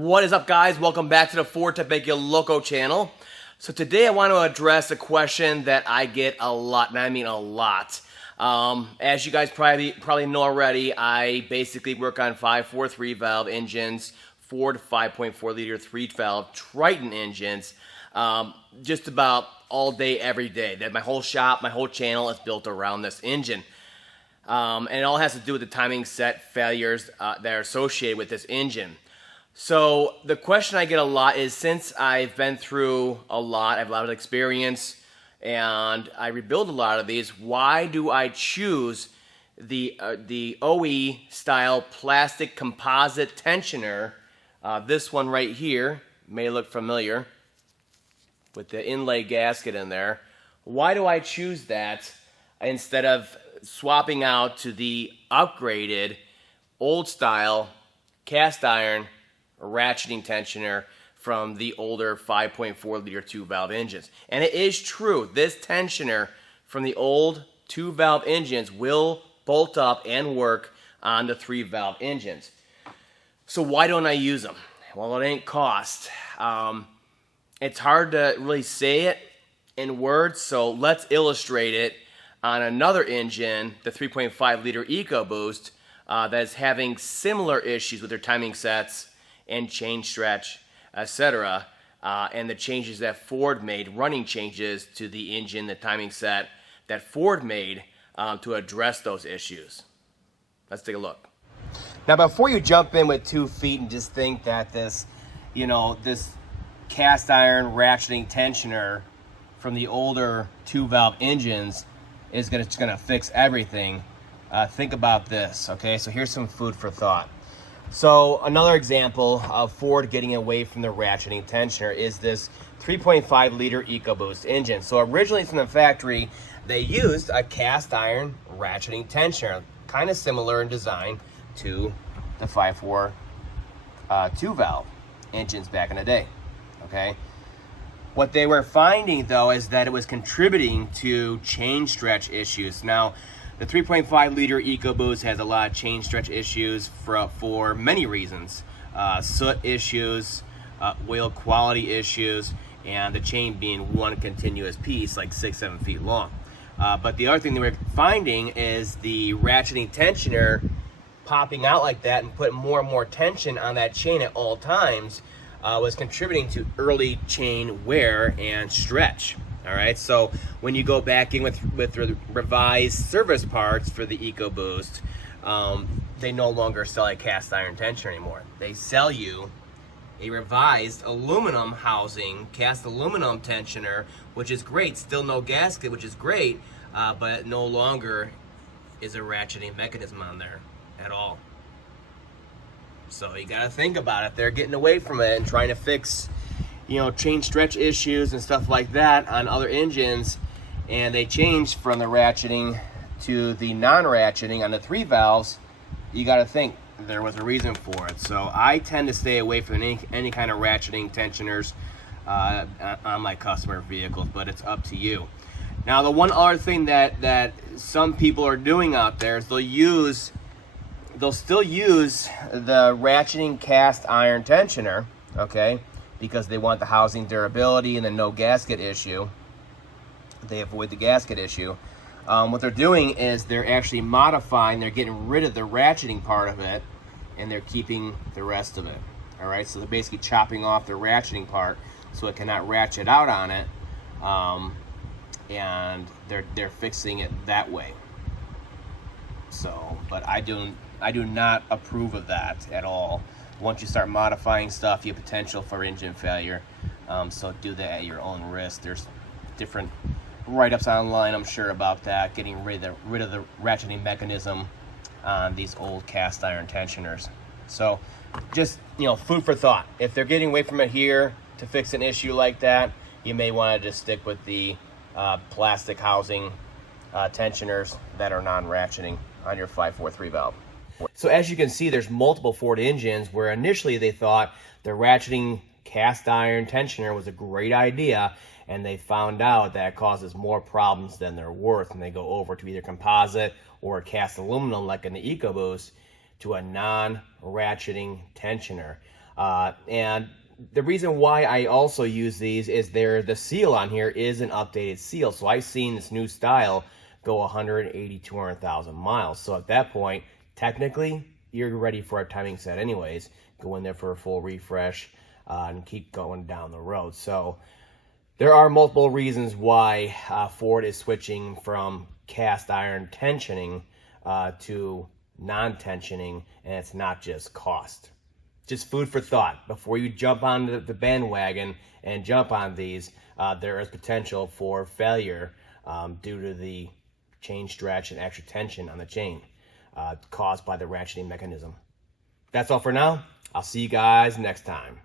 What is up, guys? Welcome back to the FordTechMakuloco channel. So today I want to address a question that I get a lot, and I mean a lot. As you guys probably know already, I basically work on 5.43 valve engines, Ford 5.4 liter 3 valve Triton engines, just about all day, every day. That my whole shop, my whole channel is built around this engine. And it all has to do with the timing set failures that are associated with this engine. So the question I get a lot is, since I've been through a lot, I have a lot of experience, and I rebuild a lot of these, why do I choose the OE style plastic composite tensioner? This one right here may look familiar with the inlay gasket in there. Why do I choose that instead of swapping out to the upgraded old style cast iron ratcheting tensioner from the older 5.4 liter 2 valve engines? And it is true, this tensioner from the old 2 valve engines will bolt up and work on the 3 valve engines. So why don't I use them? Well, it ain't cost. It's hard to really say it in words, so let's illustrate it on another engine, the 3.5 liter EcoBoost, that's having similar issues with their timing sets and chain stretch, etc. And the changes that Ford made, running changes to the engine, the timing set that Ford made to address those issues. Let's take a look. Now, before you jump in with 2 feet and just think that this cast iron ratcheting tensioner from the older 2 valve engines is gonna fix everything, think about this, okay? So here's some food for thought. So another example of Ford getting away from the ratcheting tensioner is this 3.5 liter EcoBoost engine. So originally from the factory, they used a cast iron ratcheting tensioner, kind of similar in design to the 5.4 2 valve engines back in the day, okay? What they were finding, though, is that it was contributing to chain stretch issues. Now, the 3.5 liter EcoBoost has a lot of chain stretch issues for many reasons. Soot issues, oil quality issues, and the chain being one continuous piece, like 6-7 feet long. But the other thing they were finding is the ratcheting tensioner popping out like that and putting more and more tension on that chain at all times was contributing to early chain wear and stretch. All right, so when you go back in with revised service parts for the EcoBoost, they no longer sell a cast iron tensioner anymore. They sell you a revised aluminum housing, cast aluminum tensioner, which is great. Still no gasket, which is great, but it no longer is a ratcheting mechanism on there at all. So you got to think about it. They're getting away from it and trying to fix, chain stretch issues and stuff like that on other engines, and they changed from the ratcheting to the non-ratcheting on the 3 valves. You got to think there was a reason for it. So I tend to stay away from any kind of ratcheting tensioners on my customer vehicles, but it's up to you. Now, the one other thing that some people are doing out there is they'll still use the ratcheting cast iron tensioner, okay, because they want the housing durability and the no gasket issue. They avoid the gasket issue. What they're doing is they're actually modifying, they're getting rid of the ratcheting part of it, and they're keeping the rest of it. All right, so they're basically chopping off the ratcheting part so it cannot ratchet out on it, and they're fixing it that way. So, but I do not approve of that at all. Once you start modifying stuff, you have potential for engine failure. So do that at your own risk. There's different write-ups online, I'm sure, about that, getting rid of the ratcheting mechanism on these old cast iron tensioners. So just, food for thought. If they're getting away from it here to fix an issue like that, you may want to just stick with the plastic housing tensioners that are non-ratcheting on your 5.43 valve. So as you can see, there's multiple Ford engines where initially they thought the ratcheting cast iron tensioner was a great idea, and they found out that it causes more problems than they're worth, and they go over to either composite or cast aluminum, like in the EcoBoost, to a non-ratcheting tensioner. And the reason why I also use these is the seal on here is an updated seal. So I've seen this new style go 180, 200,000 miles. So at that point, technically, you're ready for a timing set anyways. Go in there for a full refresh and keep going down the road. So there are multiple reasons why Ford is switching from cast iron tensioning to non-tensioning, and it's not just cost. Just food for thought. Before you jump on the bandwagon and jump on these, there is potential for failure due to the chain stretch and extra tension on the chain caused by the ratcheting mechanism. That's all for now. I'll see you guys next time.